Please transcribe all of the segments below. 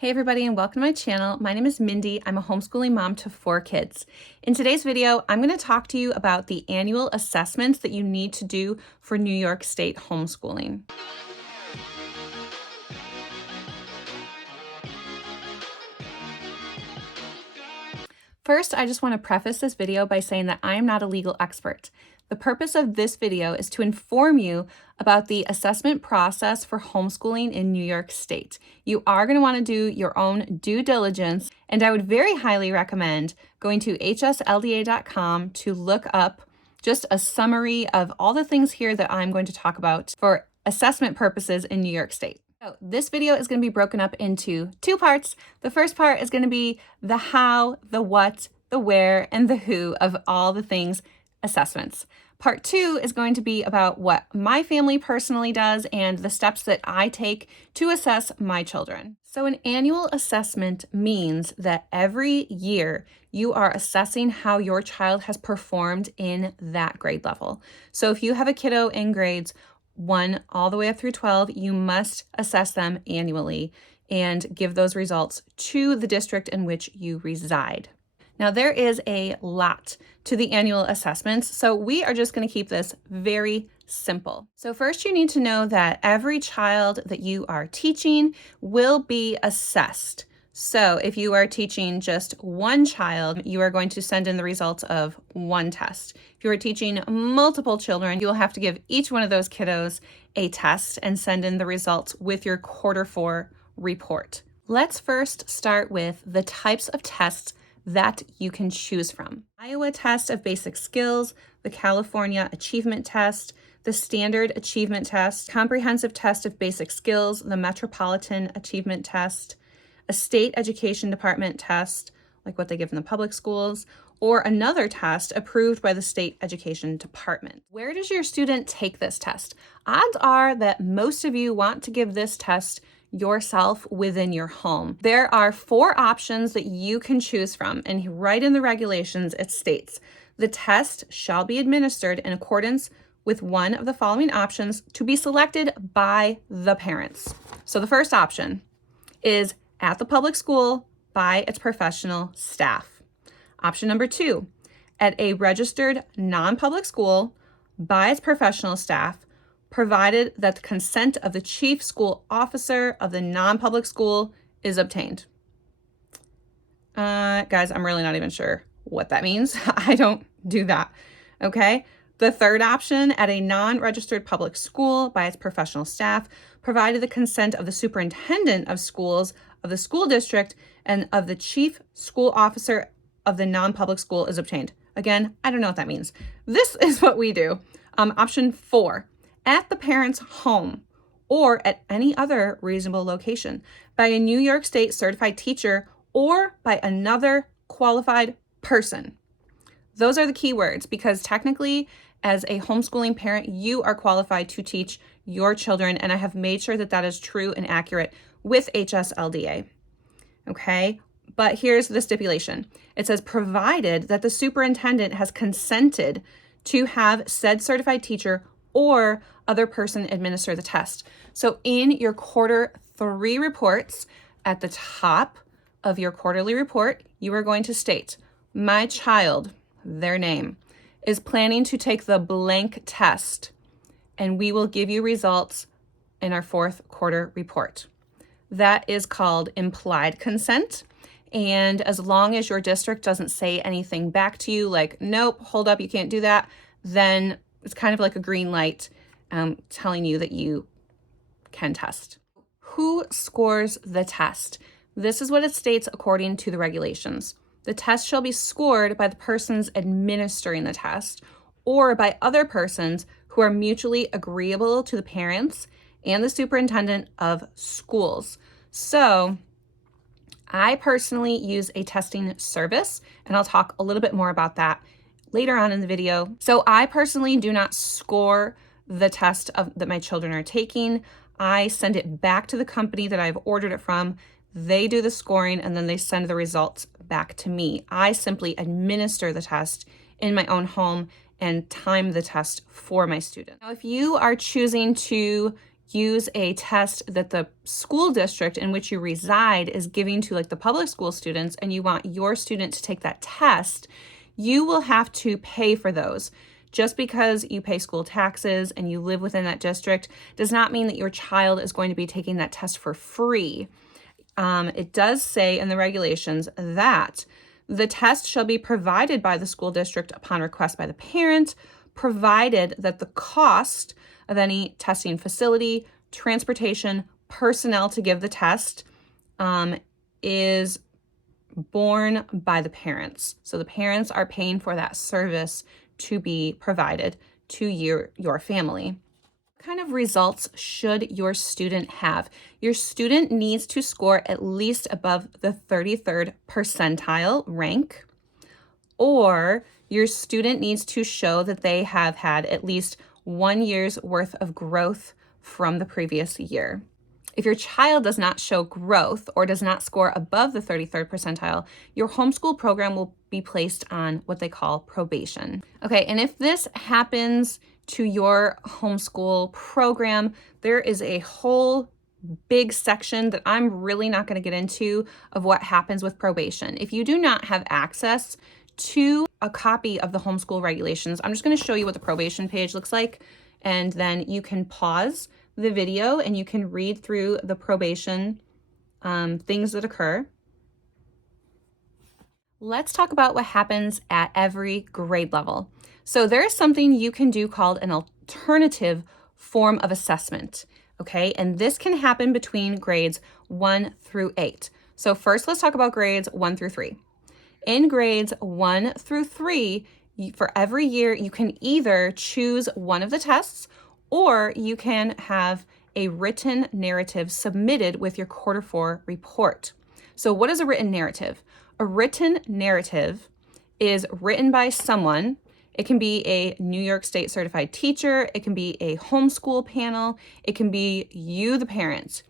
Hey everybody, and welcome to my channel. My name is Mindy. I'm a homeschooling mom to 4 kids. In today's video, I'm going to talk to you about the annual assessments that you need to do for New York State homeschooling. First, I just want to preface this video by saying that I am not a legal expert. The purpose of this video is to inform you about the assessment process for homeschooling in New York State. You are going to want to do your own due diligence, and I would very highly recommend going to hslda.com to look up just a summary of all the things here that I'm going to talk about for assessment purposes in New York State. So this video is going to be broken up into 2 parts. The first part is going to be the how, the what, the where, and the who of all the things assessments. Part 2 is going to be about what my family personally does and the steps that I take to assess my children. So an annual assessment means that every year you are assessing how your child has performed in that grade level. So if you have a kiddo in grades 1 all the way up through 12, you must assess them annually and give those results to the district in which you reside. Now, there is a lot to the annual assessments, so we are just going to keep this very simple. So first, you need to know that every child that you are teaching will be assessed. So if you are teaching just one child, you are going to send in the results of one test. If you are teaching multiple children, you will have to give each one of those kiddos a test and send in the results with your quarter 4 report. Let's first start with the types of tests that you can choose from. Iowa Test of Basic Skills, the California Achievement Test, the Standard Achievement Test, Comprehensive Test of Basic Skills, the Metropolitan Achievement Test, a state education department test, like what they give in the public schools, or another test approved by the state education department. Where does your student take this test? Odds are that most of you want to give this test yourself within your home. There are 4 options that you can choose from, and right in the regulations it states, the test shall be administered in accordance with one of the following options to be selected by the parents. So the first option is at the public school by its professional staff. Option number 2, at a registered non-public school by its professional staff, provided that the consent of the chief school officer of the non-public school is obtained. Guys, I'm really not even sure what that means. I don't do that, okay? The third option, at a non-registered public school by its professional staff, provided the consent of the superintendent of schools of the school district and of the chief school officer of the non-public school is obtained. Again, I don't know what that means. This is what we do. Option 4, at the parent's home or at any other reasonable location by a New York State certified teacher or by another qualified person. Those are the key words because technically as a homeschooling parent, you are qualified to teach your children, and I have made sure that that is true and accurate with HSLDA. Okay, but here's the stipulation. It says provided that the superintendent has consented to have said certified teacher or other person administer the test. So in your quarter 3 reports, at the top of your quarterly report, you are going to state, my child, their name, is planning to take the blank test, and we will give you results in our 4th quarter report. That is called implied consent. And as long as your district doesn't say anything back to you, like, nope, hold up, you can't do that, then it's kind of like a green light telling you that you can test. Who scores the test? This is what it states according to the regulations. The test shall be scored by the persons administering the test or by other persons who are mutually agreeable to the parents and the superintendent of schools. So I personally use a testing service, and I'll talk a little bit more about that later on in the video. So I personally do not score the test that my children are taking. I send it back to the company that I've ordered it from. They do the scoring and then they send the results back to me. I simply administer the test in my own home and time the test for my student. Now, if you are choosing to use a test that the school district in which you reside is giving to like the public school students, and you want your student to take that test, you will have to pay for those. Just because you pay school taxes and you live within that district does not mean that your child is going to be taking that test for free. It does say in the regulations that the test shall be provided by the school district upon request by the parent, provided that the cost of any testing facility, transportation, personnel to give the test is borne by the parents. So the parents are paying for that service to be provided to your family. What kind of results should your student have? Your student needs to score at least above the 33rd percentile rank, or your student needs to show that they have had at least 1 year's worth of growth from the previous year. If your child does not show growth or does not score above the 33rd percentile, your homeschool program will be placed on what they call probation. Okay, and if this happens to your homeschool program, there is a whole big section that I'm really not going to get into of what happens with probation. If you do not have access to a copy of the homeschool regulations, I'm just going to show you what the probation page looks like, and then you can pause the video and you can read through the probation things that occur. Let's talk about what happens at every grade level. So there is something you can do called an alternative form of assessment, okay? And this can happen between grades 1 through 8. So first, let's talk about grades 1 through 3. In grades 1 through 3, for every year, you can either choose one of the tests, or you can have a written narrative submitted with your quarter 4 report. So what is a written narrative? A written narrative is written by someone. It can be a New York State certified teacher. It can be a homeschool panel. It can be you, the parent.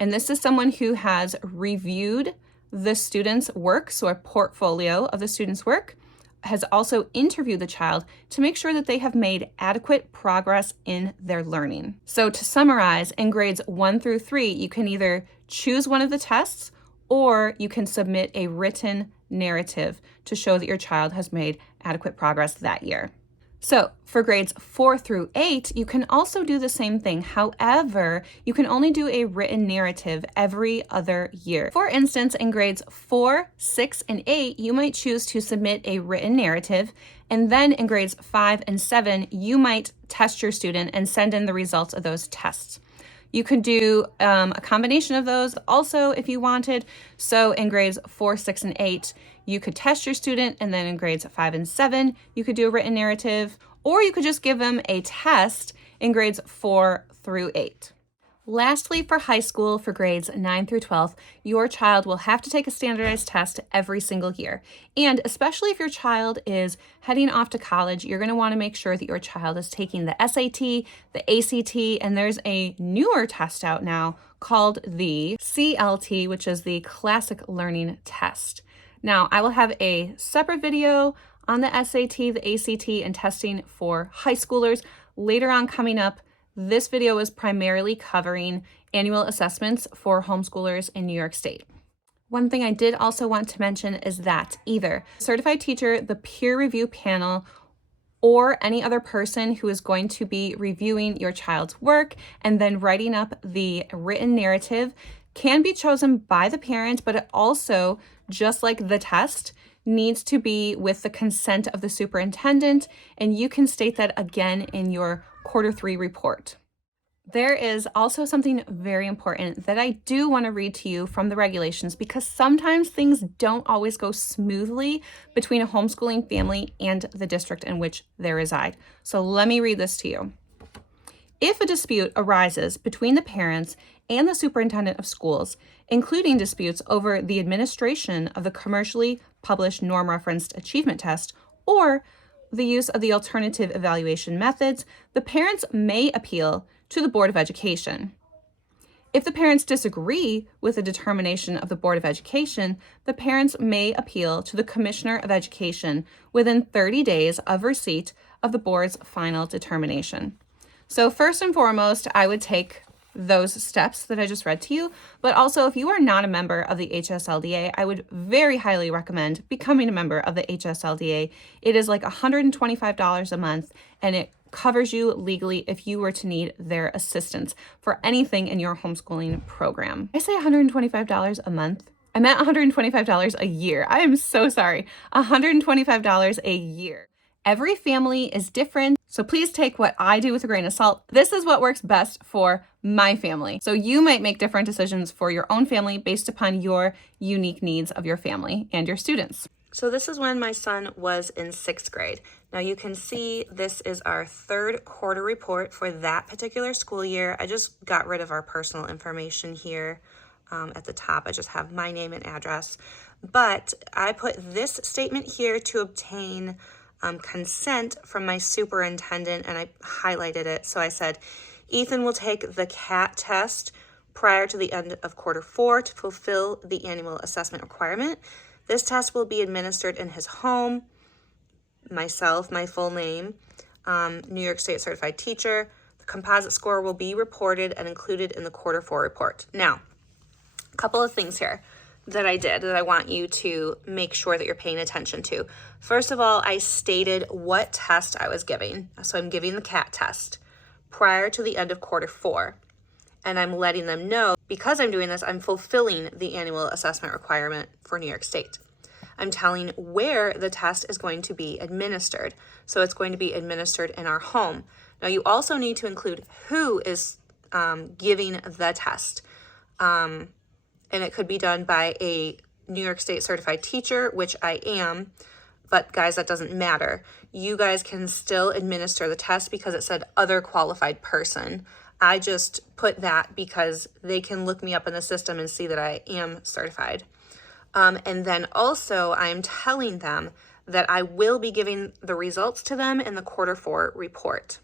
And this is someone who has reviewed the student's work, so a portfolio of the student's work, has also interviewed the child to make sure that they have made adequate progress in their learning. So to summarize, in grades 1 through 3, you can either choose one of the tests, or you can submit a written narrative to show that your child has made adequate progress that year. So for grades 4 through 8, you can also do the same thing. However, you can only do a written narrative every other year. For instance, in grades 4, 6, and 8, you might choose to submit a written narrative. And then in grades 5 and 7, you might test your student and send in the results of those tests. You could do a combination of those also if you wanted. So in grades 4, 6, and 8, you could test your student, and then in grades 5 and 7, you could do a written narrative, or you could just give them a test in grades 4 through 8. Lastly, for high school, for grades 9 through 12, your child will have to take a standardized test every single year. And especially if your child is heading off to college, you're going to want to make sure that your child is taking the SAT, the ACT, and there's a newer test out now called the CLT, which is the Classic Learning Test. Now, I will have a separate video on the SAT, the ACT, and testing for high schoolers later on coming up. This video is primarily covering annual assessments for homeschoolers in New York State. One thing I did also want to mention is that either certified teacher, the peer review panel, or any other person who is going to be reviewing your child's work and then writing up the written narrative can be chosen by the parent, but it also, just like the test, needs to be with the consent of the superintendent, and you can state that again in your quarter 3 report. There is also something very important that I do want to read to you from the regulations, because sometimes things don't always go smoothly between a homeschooling family and the district in which they reside. So let me read this to you. If a dispute arises between the parents and the superintendent of schools, including disputes over the administration of the commercially published norm-referenced achievement test or the use of the alternative evaluation methods, the parents may appeal to the Board of Education. If the parents disagree with the determination of the Board of Education, the parents may appeal to the Commissioner of Education within 30 days of receipt of the board's final determination. So first and foremost, I would take those steps that I just read to you. But also, if you are not a member of the HSLDA, I would very highly recommend becoming a member of the HSLDA. It is like $125 a month, and it covers you legally if you were to need their assistance for anything in your homeschooling program. I say $125 a month. I meant $125 a year. I am so sorry. $125 a year. Every family is different, so please take what I do with a grain of salt. This is what works best for my family. So you might make different decisions for your own family based upon your unique needs of your family and your students. So this is when my son was in 6th grade. Now you can see this is our 3rd quarter report for that particular school year. I just got rid of our personal information here at the top. I just have my name and address. But I put this statement here to obtain consent from my superintendent, and I highlighted it. So I said, Ethan will take the CAT test prior to the end of quarter 4 to fulfill the annual assessment requirement. This test will be administered in his home, myself, my full name, New York State certified teacher. The composite score will be reported and included in the quarter 4 report. Now, a couple of things here that I did that I want you to make sure that you're paying attention to. First of all, I stated what test I was giving. So I'm giving the CAT test prior to the end of quarter 4. And I'm letting them know, because I'm doing this, I'm fulfilling the annual assessment requirement for New York State. I'm telling where the test is going to be administered. So it's going to be administered in our home. Now you also need to include who is giving the test. And it could be done by a New York State certified teacher, which I am, but guys, that doesn't matter. You guys can still administer the test because it said other qualified person. I just put that because they can look me up in the system and see that I am certified. And then also I'm telling them that I will be giving the results to them in the quarter 4 report.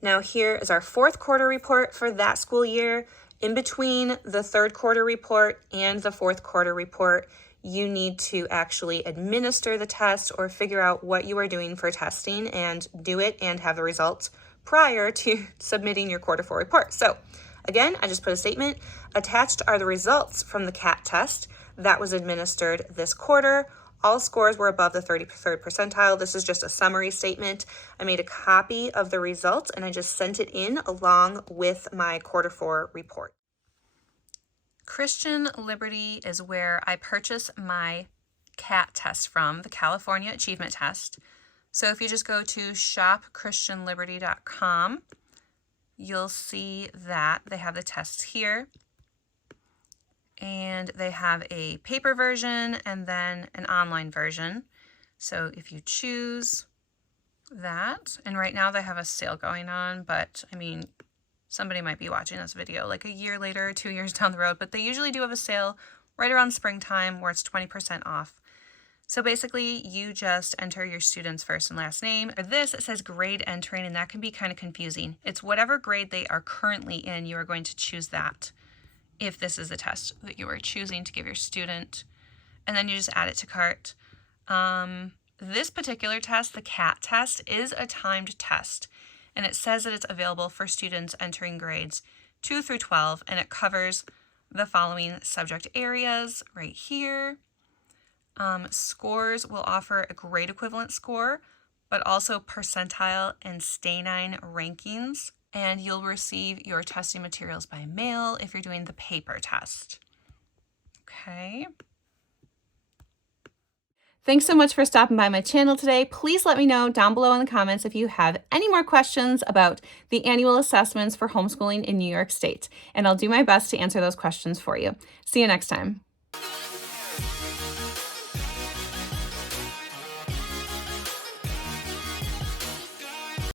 Now here is our 4th quarter report for that school year. In between the 3rd quarter report and the 4th quarter report, you need to actually administer the test or figure out what you are doing for testing and do it and have the results prior to submitting your quarter 4 report. So again, I just put a statement. Attached are the results from the CAT test that was administered this quarter. All scores were above the 33rd percentile. This is just a summary statement. I made a copy of the results and I just sent it in along with my quarter 4 report. Christian Liberty is where I purchase my CAT test from, the California Achievement Test. So if you just go to shopchristianliberty.com, you'll see that they have the tests here. And they have a paper version and then an online version. So if you choose that, and right now they have a sale going on, but I mean, somebody might be watching this video like a year later, 2 years down the road, but they usually do have a sale right around springtime where it's 20% off. So basically you just enter your student's first and last name. For this, it says grade entering, and that can be kind of confusing. It's whatever grade they are currently in, you are going to choose that, if this is the test that you are choosing to give your student, and then you just add it to cart. This particular test, the CAT test, is a timed test, and it says that it's available for students entering grades 2 through 12, and it covers the following subject areas right here. Scores will offer a grade equivalent score, but also percentile and stay9 rankings. And you'll receive your testing materials by mail if you're doing the paper test. Okay. Thanks so much for stopping by my channel today. Please let me know down below in the comments if you have any more questions about the annual assessments for homeschooling in New York State, and I'll do my best to answer those questions for you. See you next time.